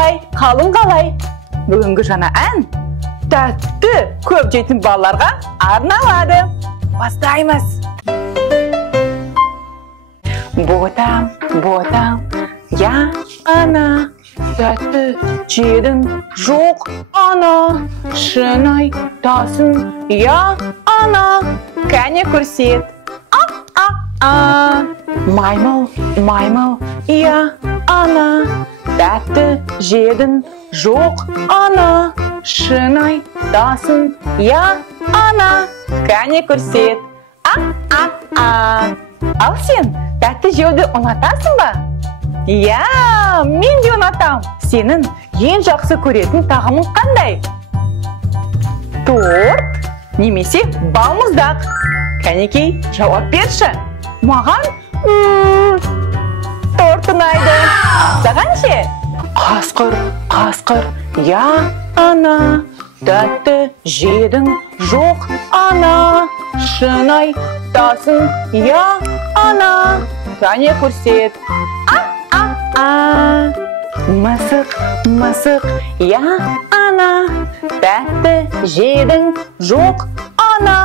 Қай, қалың қалай? Бүгінгі жаңа ән тәтті көп жейтін балаларға арналады. Бастаймыз. Ботам, ботам, я ана, тәтті жедің жоқ ана, шын айтасың, я ана, кәне көрсет. Маймыл, маймыл, я ана, тәтті жедің жоқ ана, шын айтасың, я ана, кәне көрсет. Ал сен тәтті жеуді ұнатасың ба? Я, мен де ұнатам. Сенің ең жақсы көретін тағамың қандай? Торт немесе балмұздақ? Кәнекей, жауап берші. Маған торт ұнайды. Саған ше? Қасқыр, қасқыр, я ана, тәтті жедің жоқ ана, шын айтасың, я ана, кәне көрсет. Мысық, мысық, я ана, тәтті жедің жоқ ана,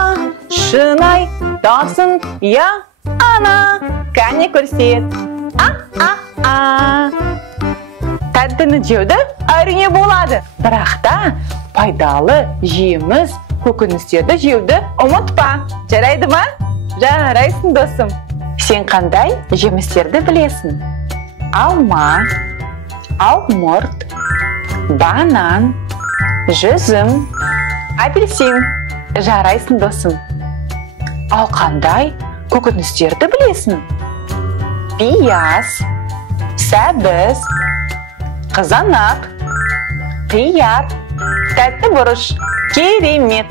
шын айтасың, я ана, кәне көрсет. Тәттіні жеуді әрине болады, бірақ та пайдалы жеміс көкөністерді жеуді ұмытпа. Жарайды ма? Жарайсың, досым. Сен қандай жемістерді білесің? Алма, алмұрт, банан, жүзім, апельсин. Жарайсың, досым. Ал қандай көкөністерді білесің? Пияз, сәбіз, қызанақ, қияр, тәтті бұрыш, керемет.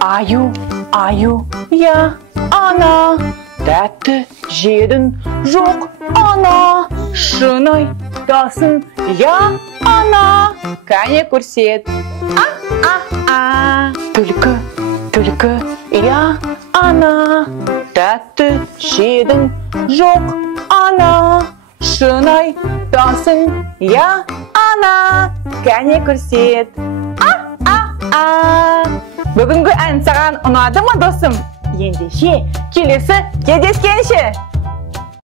Аю, аю, я ана, тәтті жедің жоқ ана, шын айтасың, я ана, кәне көрсет. Түлкі, түлкі, я ана, тәтті жедің жоқ ана, шын айтасың, я ана, кәне көрсет. Бүгінгі ән саған ұнады ма, досым? Ендеше келесі кездескенше.